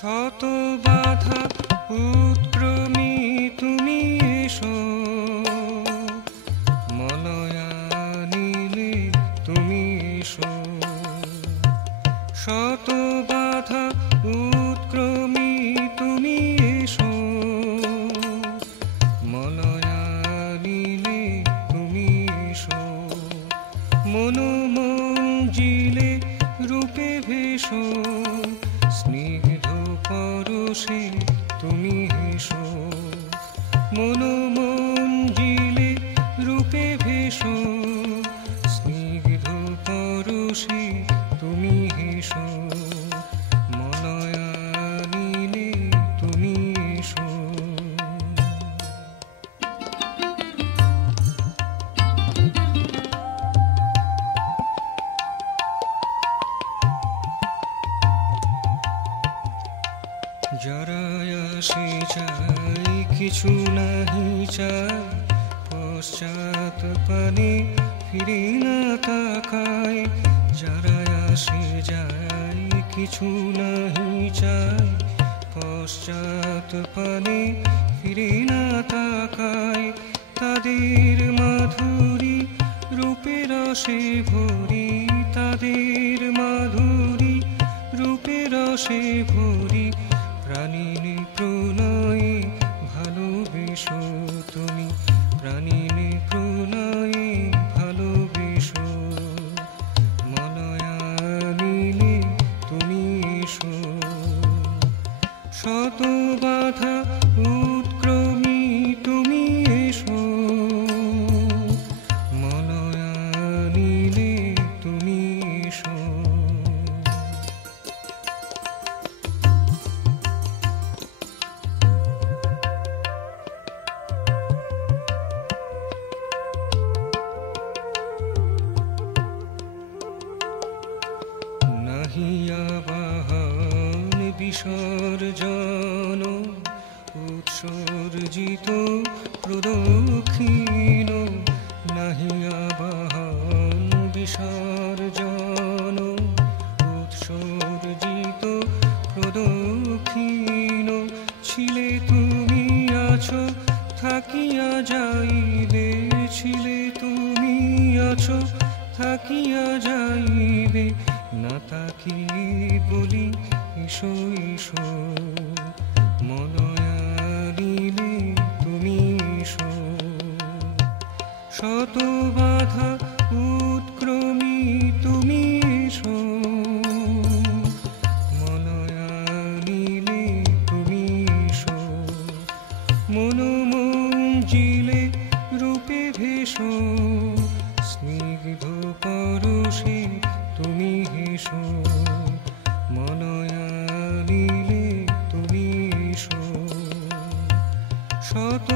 শত বাধা উৎক্রমী তুমি এসো, মলয়া নীলে তুমি এসো। শত বাধা উৎক্রমী তুমি এসো, মলয়া নীলে তুমি এসো। মনোমঞ্জিলে রূপে ভেসো, স্নিগ্ধ পরশে তুমি হেসো। মনোমঞ্জিলে রূপে ভেসো, স্নিগ্ধ পরশে তুমি হেসো। মলয়া নীলে তুমি এসো। যারাই আসে যায় কিছু নাহি চায়, পশ্চাৎ পানে ফিরে না তাকায়। যারাই আসে যায় কিছু নাহি চায়, পশ্চাৎ পানে ফিরে না তাকায়। তাদের মাধুরী রূপে রসে ভরি, তাদের মাধুরী রূপে রসে ভরি। প্রাণিনী প্রণয়ে ভালোবেসো তুমি, প্রাণিনী প্রণয়ে ভালোবেসো। মলয়া নীলে তুমি এসো। শত বাধা উৎক্রমী তুমি এসো, মলয়া নীলে তুমি এসো। নাহিয়া বাহন বিসর্জন, উৎসর্জিত প্রদক্ষিণ। নাহিয়া বাহন বিসর্জন, উৎসর্জিত প্রদক্ষিণ। ছিলে তুমি আছো থাকিয়া যাইবে, ছিলে তুমি আছো থাকিয়া যাইবে। না তাকিয়ে বলি এসো এসো, মলয়া নীলে তুমি এসো। শত বাধা উৎক্রমী তুমি এসো, মলয়া নীলে তুমি এসো। মনোমঞ্জিলে রূপে ভেসো, স্নিগ্ধ পরশে তুমি হেসো। মলয়া নীলে তুমি এসো। শত